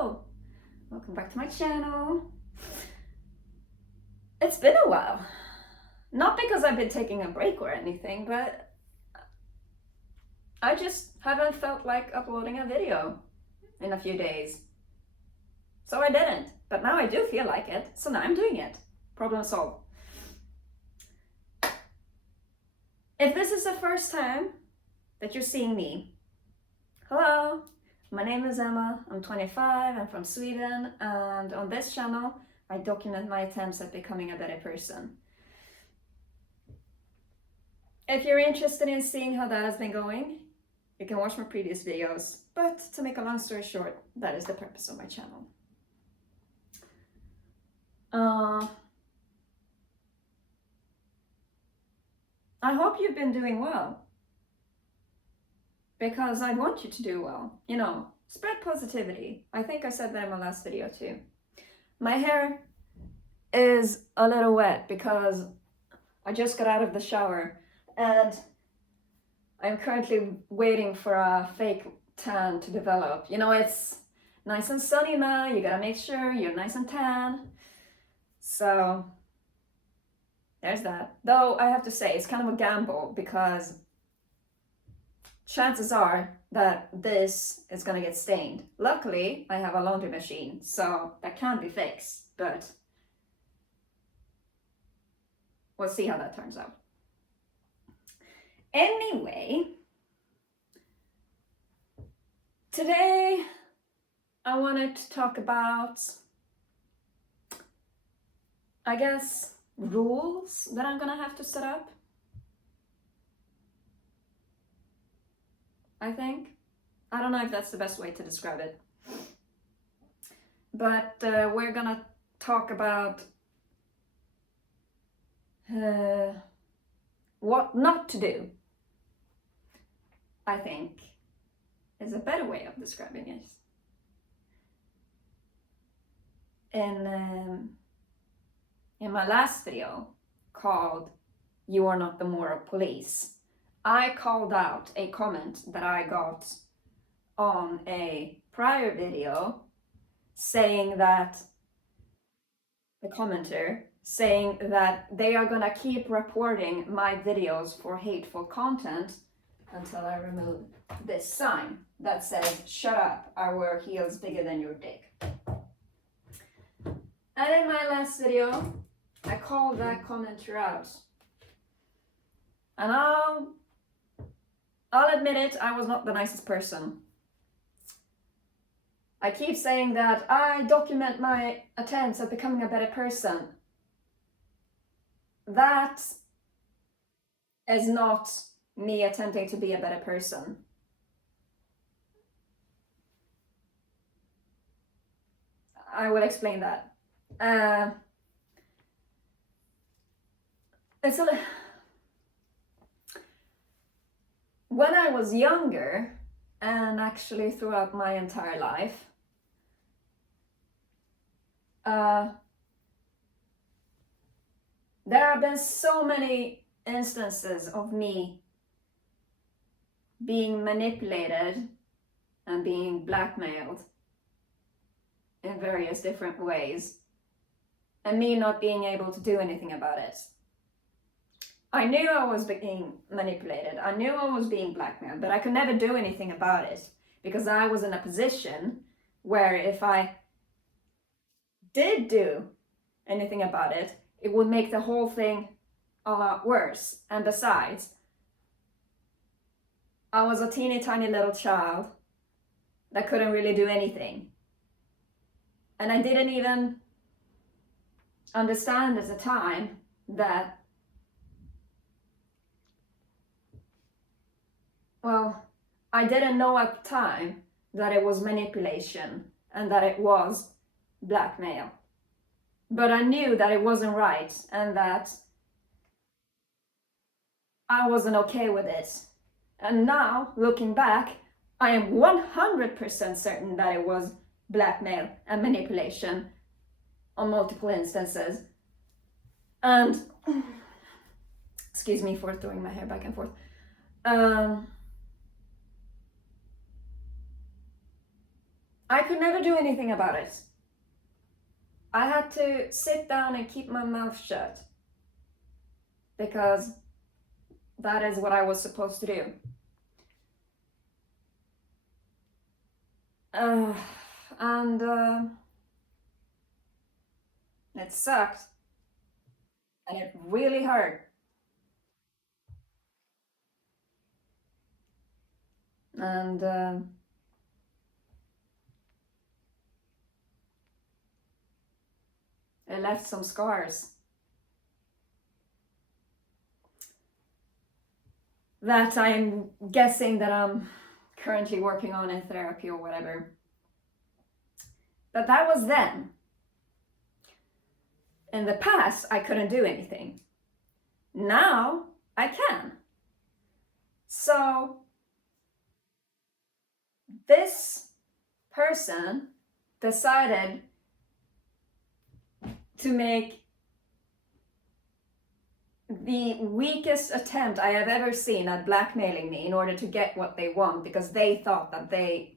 Hello! Welcome back to my channel. It's been a while. Not because I've been taking a break or anything, but I just haven't felt like uploading a video in a few days. So I didn't, but now I do feel like it, so now I'm doing it. Problem solved. If this is the first time that you're seeing me, hello! My name is Emma, I'm 25, I'm from Sweden, and on this channel I document my attempts at becoming a better person. If you're interested in seeing how that has been going, you can watch my previous videos, but to make a long story short, that is the purpose of my channel. I hope you've been doing well, because I want you to do well. You know, spread positivity. I think I said that in my last video too. My hair is a little wet because I just got out of the shower and I'm currently waiting for a fake tan to develop. You know, it's nice and sunny now, you gotta make sure you're nice and tan. So there's that. Though I have to say, it's kind of a gamble because chances are that this is gonna get stained. Luckily, I have a laundry machine, so that can be fixed, but we'll see how that turns out. Anyway, today I wanted to talk about, I guess, rules that I'm gonna have to set up. I think. I don't know if that's the best way to describe it. But we're gonna talk about what not to do, I think, is a better way of describing it. In my last video called "You Are Not the Moral Police," I called out a comment that I got on a prior video saying that, the commenter saying that they are gonna keep reporting my videos for hateful content until I remove this sign that says, "Shut up, I wear heels bigger than your dick." And in my last video, I called that commenter out. And I'll admit it, I was not the nicest person. I keep saying that I document my attempts at becoming a better person. That is not me attempting to be a better person. I will explain that. When I was younger, and actually throughout my entire life, there have been so many instances of me being manipulated and being blackmailed in various different ways, and me not being able to do anything about it. I knew I was being manipulated, I knew I was being blackmailed, but I could never do anything about it because I was in a position where if I did do anything about it, it would make the whole thing a lot worse. And besides, I was a teeny tiny little child that couldn't really do anything. And I didn't even understand at the time that, well, I didn't know at the time that it was manipulation and that it was blackmail. But I knew that it wasn't right and that I wasn't okay with it. And now, looking back, I am 100% certain that it was blackmail and manipulation on multiple instances. And, excuse me for throwing my hair back and forth. I could never do anything about it. I had to sit down and keep my mouth shut because that is what I was supposed to do. And it sucked and it really hurt. And it left some scars that I'm guessing that I'm currently working on in therapy or whatever. But that was then. In the past, I couldn't do anything. Now I can. So this person decided to make the weakest attempt I have ever seen at blackmailing me in order to get what they want, because they thought that they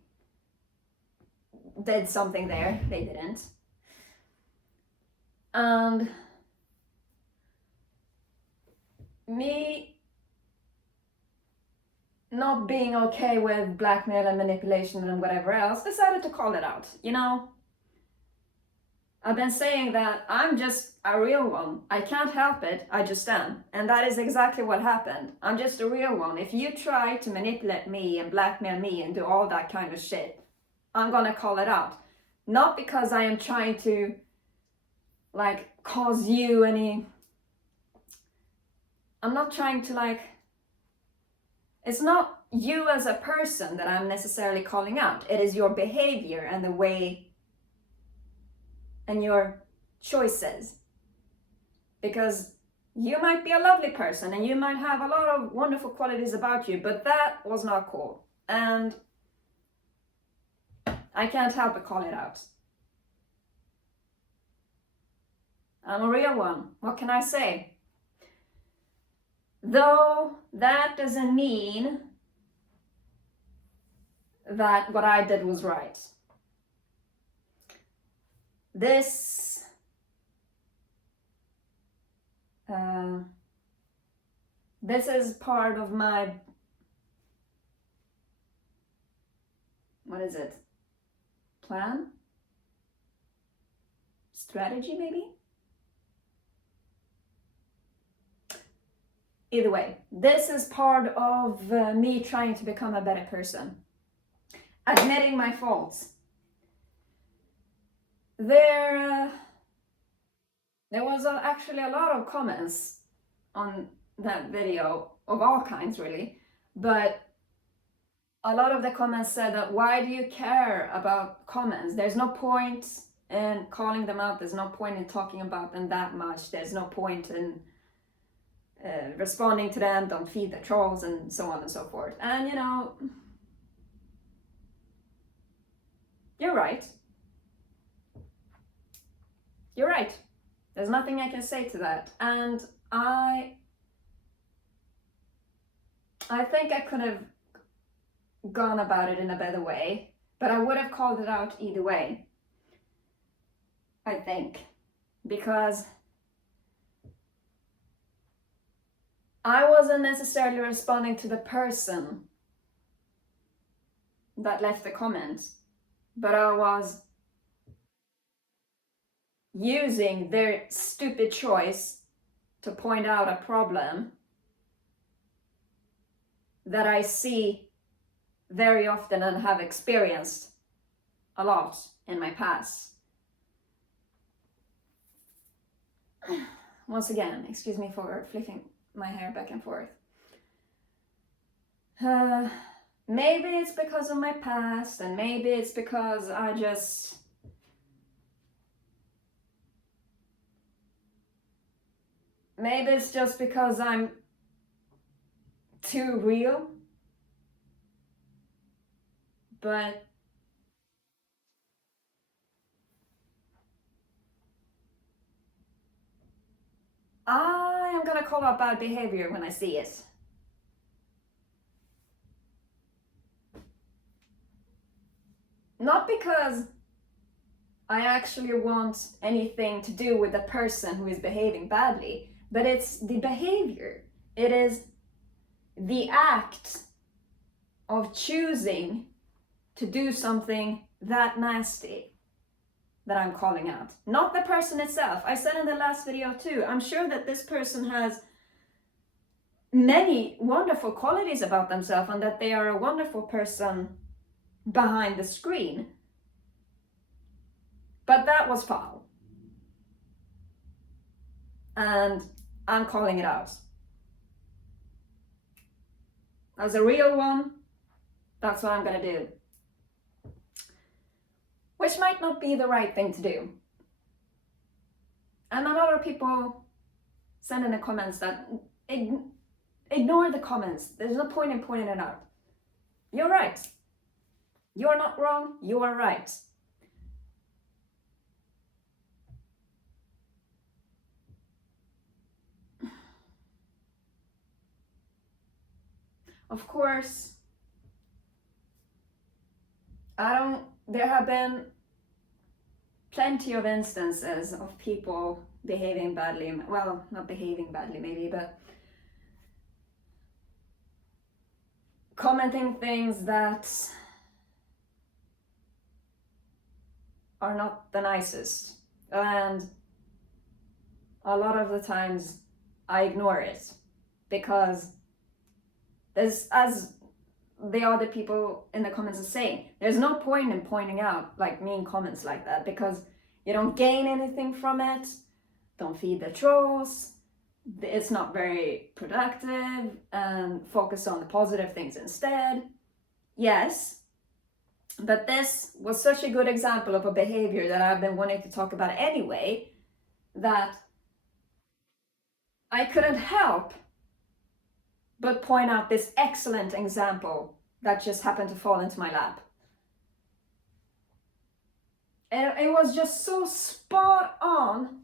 did something there. They didn't. And me not being okay with blackmail and manipulation and whatever else, decided to call it out. You know, I've been saying that I'm just a real one. I can't help it, I just am. And that is exactly what happened. I'm just a real one. If you try to manipulate me and blackmail me and do all that kind of shit, I'm gonna call it out. Not because I am trying to like cause you any... I'm not trying to like... It's not you as a person that I'm necessarily calling out. It is your behavior and the way and your choices. Because you might be a lovely person and you might have a lot of wonderful qualities about you, but that was not cool. And I can't help but call it out. I'm a real one. What can I say? Though that doesn't mean that what I did was right. This is part of my, what is it? Plan? Strategy, maybe? Either way, this is part of me trying to become a better person. Admitting my faults. There was actually a lot of comments on that video, of all kinds really, but a lot of the comments said that, why do you care about comments? There's no point in calling them out, there's no point in talking about them that much, there's no point in responding to them, don't feed the trolls, and so on and so forth. And you know, you're right. You're right. There's nothing I can say to that. And I think I could have gone about it in a better way, but I would have called it out either way. I think. Because I wasn't necessarily responding to the person that left the comment, but I was using their stupid choice to point out a problem that I see very often and have experienced a lot in my past. Once again, excuse me for flipping my hair back and forth. Maybe it's because of my past, and maybe it's because maybe it's just because I'm too real. But I am gonna call out bad behavior when I see it. Not because I actually want anything to do with the person who is behaving badly, but it's the behavior. It is the act of choosing to do something that nasty that I'm calling out. Not the person itself. I said in the last video too, I'm sure that this person has many wonderful qualities about themselves and that they are a wonderful person behind the screen. But that was foul. And I'm calling it out. As a real one, that's what I'm gonna do. Which might not be the right thing to do. And a lot of people send in the comments that ignore the comments. There's no point in pointing it out. You're right. You're not wrong, you are right. Of course, there have been plenty of instances of people behaving badly, well, not behaving badly maybe, but commenting things that are not the nicest. And a lot of the times I ignore it because there's, as the other people in the comments are saying, there's no point in pointing out like mean comments like that because you don't gain anything from it. Don't feed the trolls. It's not very productive, and focus on the positive things instead. Yes, but this was such a good example of a behavior that I've been wanting to talk about anyway, that I couldn't help but point out this excellent example that just happened to fall into my lap. And it was just so spot on.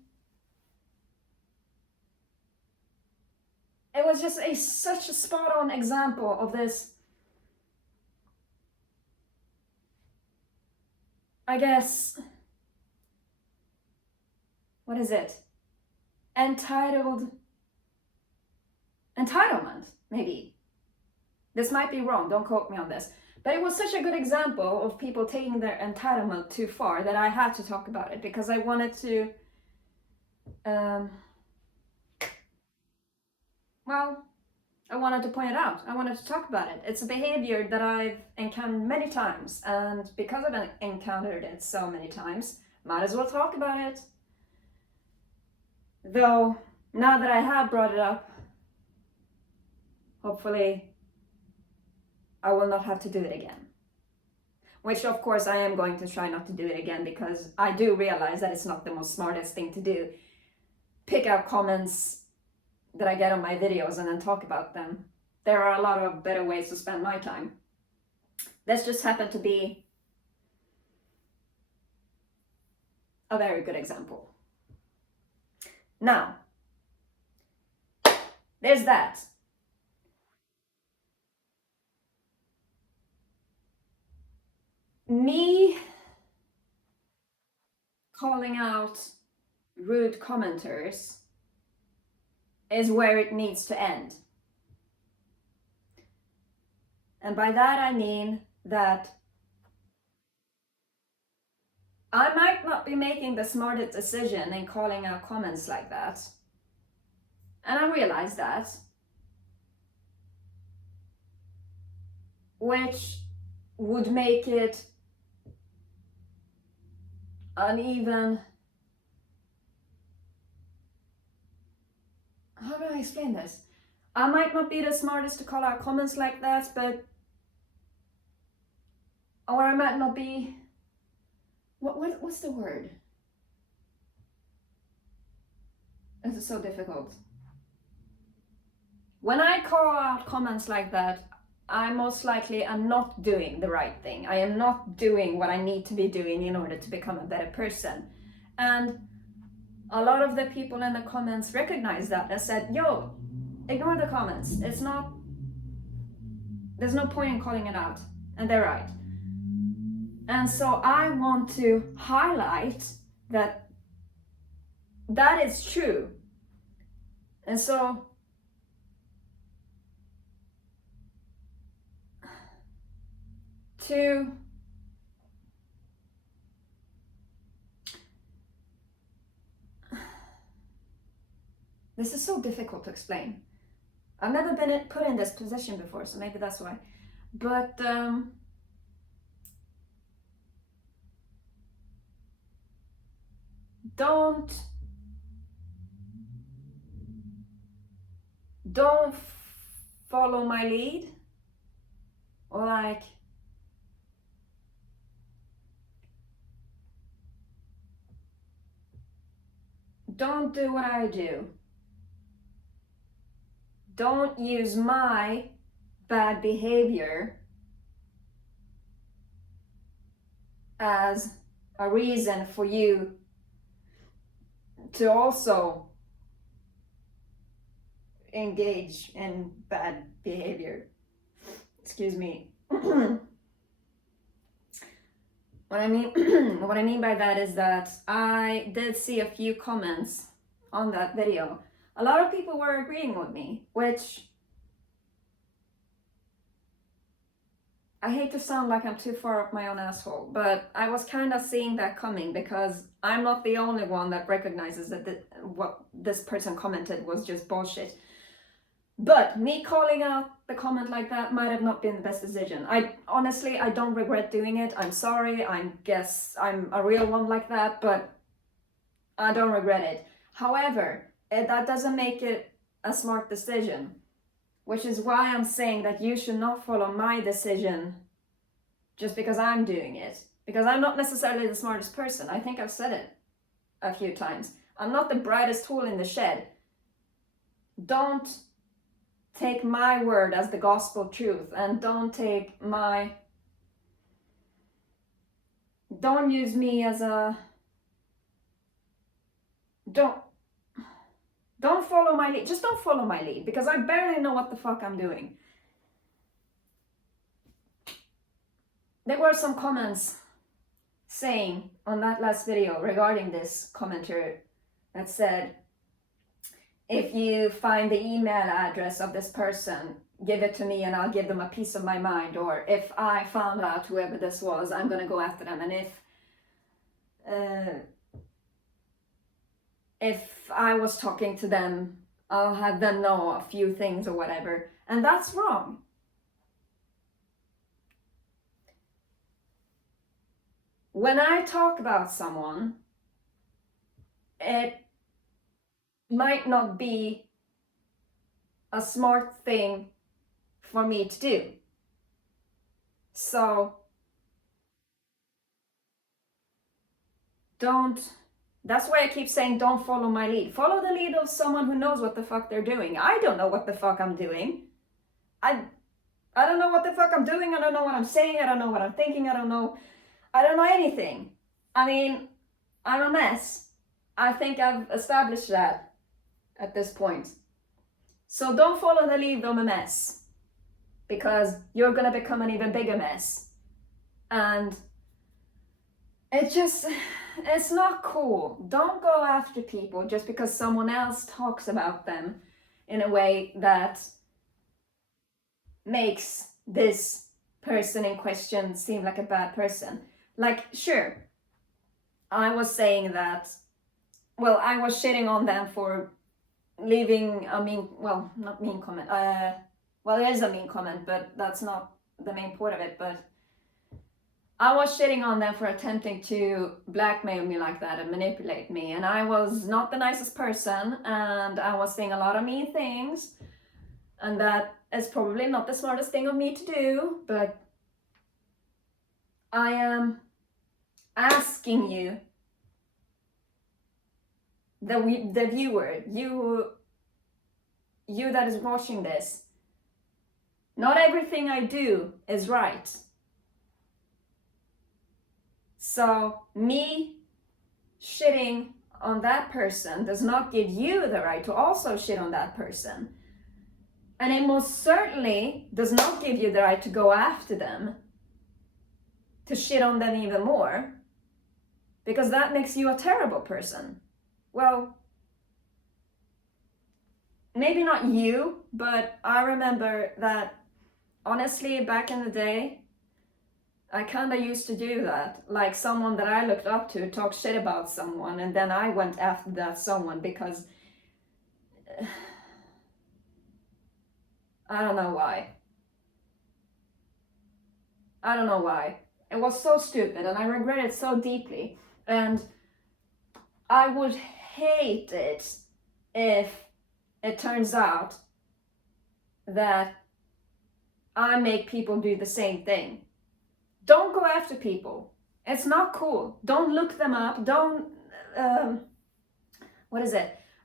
It was just such a spot on example of this, I guess, what is it? Entitlement, maybe. This might be wrong, don't quote me on this. But it was such a good example of people taking their entitlement too far that I had to talk about it because I wanted to, I wanted to point it out. I wanted to talk about it. It's a behavior that I've encountered many times, and because I've encountered it so many times, might as well talk about it. Though, now that I have brought it up, hopefully I will not have to do it again. Which of course I am going to try not to do it again because I do realize that it's not the most smartest thing to do. Pick out comments that I get on my videos and then talk about them. There are a lot of better ways to spend my time. This just happened to be a very good example. Now, there's that. Me calling out rude commenters is where it needs to end. And by that I mean that I might not be making the smartest decision in calling out comments like that. And I realize that. Which would make it uneven. How do I explain this? I might not be the smartest to call out comments like that, but, or I might not be, what's the word? This is so difficult. When I call out comments like that, I most likely am not doing the right thing. I am not doing what I need to be doing in order to become a better person. And a lot of the people in the comments recognized that and said, yo, ignore the comments. There's no point in calling it out. And they're right. And so I want to highlight that that is true. And so this is so difficult to explain. I've never been put in this position before, so maybe that's why. But don't follow my lead, or like don't do what I do. Don't use my bad behavior as a reason for you to also engage in bad behavior. Excuse me. What I mean by that is that I did see a few comments on that video. A lot of people were agreeing with me, which I hate to sound like I'm too far up my own asshole, but I was kind of seeing that coming because I'm not the only one that recognizes that what this person commented was just bullshit. But me calling out the comment like that might have not been the best decision. I don't regret doing it. I'm sorry. I guess I'm a real one like that, but I don't regret it. However, that doesn't make it a smart decision, which is why I'm saying that you should not follow my decision just because I'm doing it. Because I'm not necessarily the smartest person. I think I've said it a few times. I'm not the brightest tool in the shed. Don't take my word as the gospel truth, and don't use me as a, don't follow my lead. Just don't follow my lead, because I barely know what the fuck I'm doing. There were some comments saying on that last video regarding this commenter that said, if you find the email address of this person, give it to me and I'll give them a piece of my mind. Or if I found out whoever this was, I'm going to go after them. And if I was talking to them, I'll have them know a few things or whatever. And that's wrong. When I talk about someone, it might not be a smart thing for me to do. So that's why I keep saying don't follow my lead. Follow the lead of someone who knows what the fuck they're doing. I don't know what the fuck I'm doing. I don't know what the fuck I'm doing. I don't know what I'm saying. I don't know what I'm thinking. I don't know anything. I mean, I'm a mess. I think I've established that at this point. So don't follow the lead of a mess, because you're gonna become an even bigger mess. And it's not cool. Don't go after people just because someone else talks about them in a way that makes this person in question seem like a bad person. Like, sure, I was saying that, well, I was shitting on them for leaving a mean, well, not mean comment. Well, it is a mean comment, but that's not the main point of it. But I was shitting on them for attempting to blackmail me like that and manipulate me. And I was not the nicest person, and I was saying a lot of mean things. And that is probably not the smartest thing of me to do, but I am asking you, the viewer, you that is watching this, not everything I do is right. So me shitting on that person does not give you the right to also shit on that person. And it most certainly does not give you the right to go after them. to shit on them even more, because that makes you a terrible person. Well, maybe not you, but I remember that, honestly, back in the day, I kind of used to do that. Like, someone that I looked up to talk shit about someone, and then I went after that someone because I don't know why. I don't know why. It was so stupid, and I regret it so deeply. And I would hate it if it turns out that I make people do the same thing. Don't go after people. It's not cool. Don't look them up. Don't,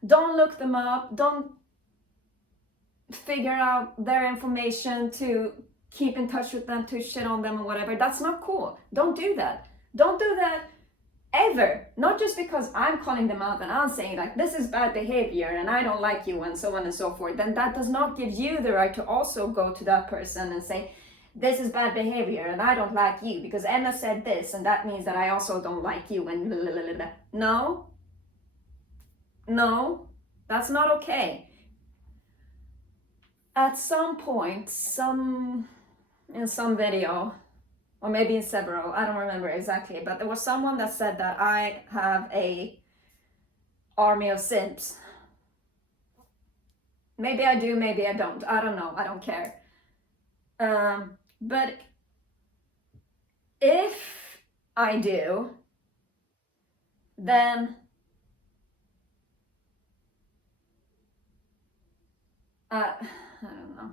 Don't look them up. Don't figure out their information to keep in touch with them, to shit on them or whatever. That's not cool. Don't do that. Don't do that ever. Not just because I'm calling them out and I'm saying like, this is bad behavior and I don't like you and so on and so forth. Then that does not give you the right to also go to that person and say, this is bad behavior and I don't like you because Emma said this and that means that I also don't like you and blah, blah, blah, blah. No, that's not okay. At some point, in some video, or maybe in several, I don't remember exactly, but there was someone that said that I have a army of simps. Maybe I do, maybe I don't. I don't know. I don't care. But if I do, then I don't know.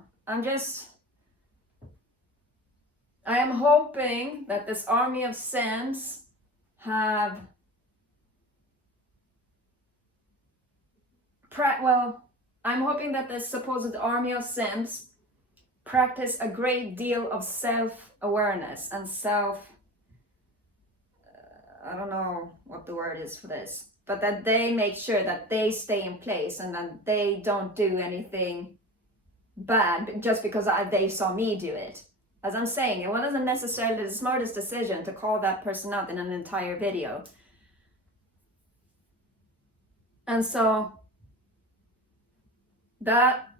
I am hoping that this army of simps have I'm hoping that this supposed army of simps practice a great deal of self-awareness and I don't know what the word is for this, but that they make sure that they stay in place and that they don't do anything bad just because they saw me do it. As I'm saying, it wasn't necessarily the smartest decision to call that person out in an entire video. And so that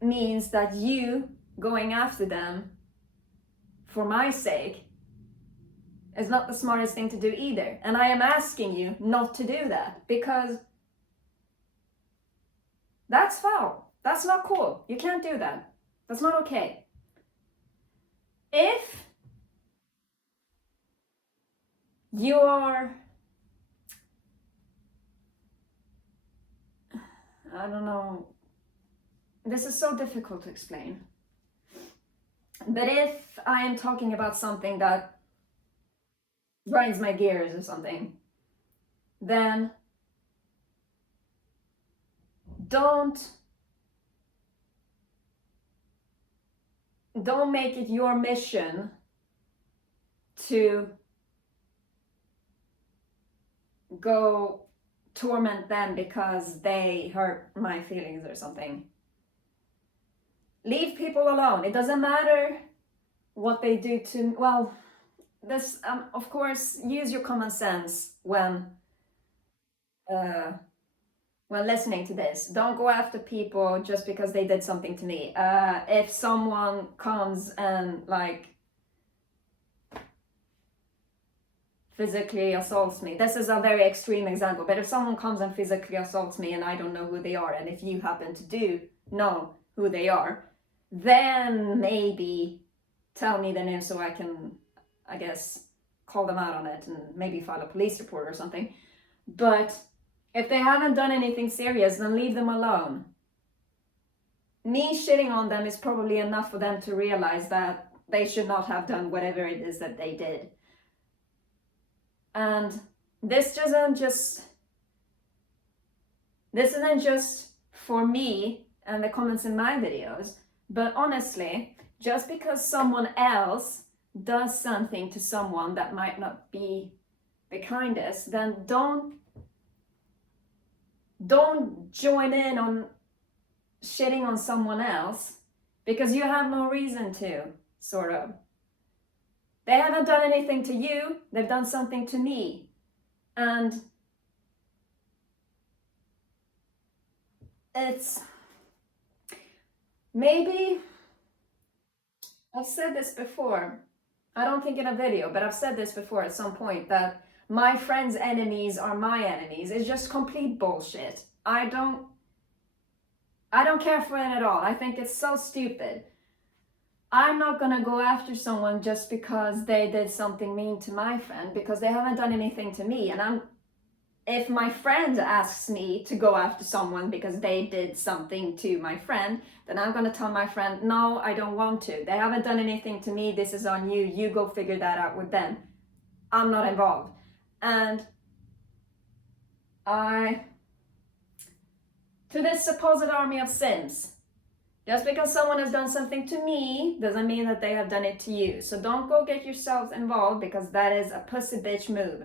means that you going after them for my sake is not the smartest thing to do either. And I am asking you not to do that because that's foul. That's not cool. You can't do that. That's not okay. If you are, I don't know, this is so difficult to explain. But if I am talking about something that grinds my gears or something, then don't make it your mission to go torment them because they hurt my feelings or something. Leave people alone. It doesn't matter what they do to, well, this, of course, use your common sense when listening to this. Don't go after people just because they did something to me. If someone comes and like physically assaults me, this is a very extreme example, but if someone comes and physically assaults me and I don't know who they are, and if you happen to know who they are, then maybe tell me the name so I can, I guess, call them out on it and maybe file a police report or something. But if they haven't done anything serious, then leave them alone. Me shitting on them is probably enough for them to realize that they should not have done whatever it is that they did. And this isn't just for me and the comments in my videos, but honestly, just because someone else does something to someone that might not be the kindest, then don't join in on shitting on someone else because you have no reason to, sort of. They haven't done anything to you, they've done something to me. And it's, maybe, I've said this before, I don't think in a video, but I've said this before at some point, that my friends' enemies are my enemies. It's just complete bullshit. I don't care for it at all. I think it's so stupid. I'm not gonna go after someone just because they did something mean to my friend, because they haven't done anything to me. And if my friend asks me to go after someone because they did something to my friend, then I'm gonna tell my friend, no, I don't want to. They haven't done anything to me. This is on you. You go figure that out with them. I'm not involved. And to this supposed army of Sims, just because someone has done something to me doesn't mean that they have done it to you. So don't go get yourselves involved, because that is a pussy bitch move.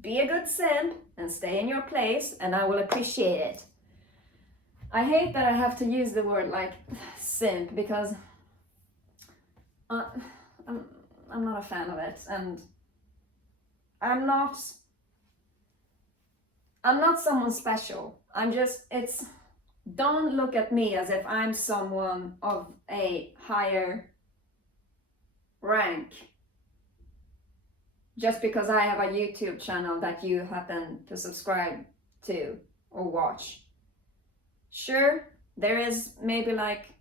Be a good simp and stay in your place, and I will appreciate it. I hate that I have to use the word like simp, because I'm not a fan of it, and I'm not someone special. Don't look at me as if I'm someone of a higher rank just because I have a YouTube channel that you happen to subscribe to or watch. Sure, there is maybe like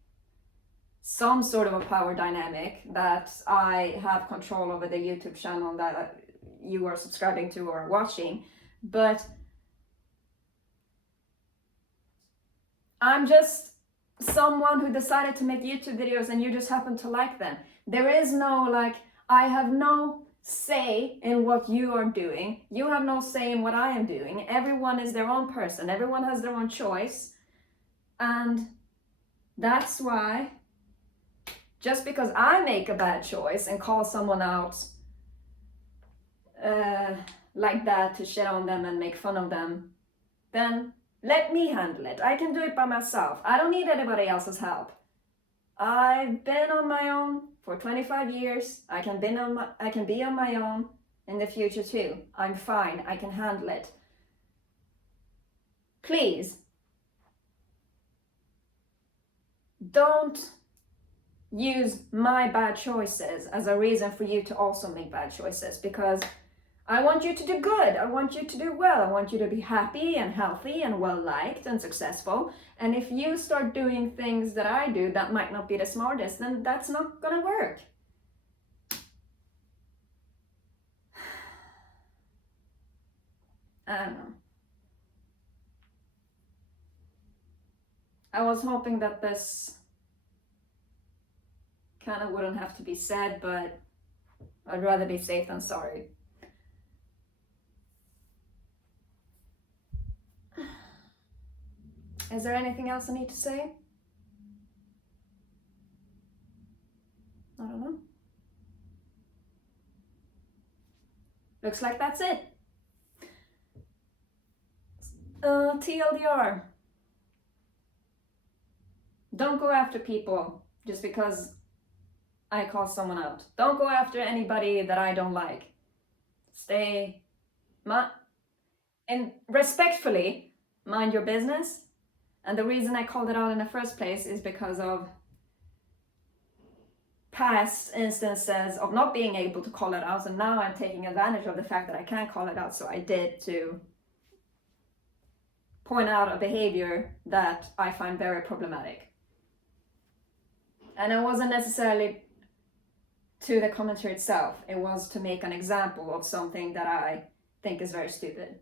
some sort of a power dynamic that I have control over the YouTube channel that you are subscribing to or watching, but I'm just someone who decided to make YouTube videos and you just happen to like them. There is no like, I have no say in what you are doing. You have no say in what I am doing. Everyone is their own person. Everyone has their own choice. And that's why, just because I make a bad choice and call someone out like that to shit on them and make fun of them, then let me handle it. I can do it by myself. I don't need anybody else's help. I've been on my own for 25 years. I can be on my own in the future too. I'm fine. I can handle it. Please, don't use my bad choices as a reason for you to also make bad choices, because I want you to do good. I want you to do well. I want you to be happy and healthy and well-liked and successful. And if you start doing things that I do that might not be the smartest, then that's not gonna work. I don't know. I was hoping that this kind of wouldn't have to be said, but I'd rather be safe than sorry. Is there anything else I need to say? I don't know. Looks like that's it. TLDR. Don't go after people just because I call someone out. Don't go after anybody that I don't like. And respectfully, mind your business. And the reason I called it out in the first place is because of past instances of not being able to call it out, and now I'm taking advantage of the fact that I can't call it out, so I did, to point out a behavior that I find very problematic. And it wasn't necessarily to the commentary itself, it was to make an example of something that I think is very stupid.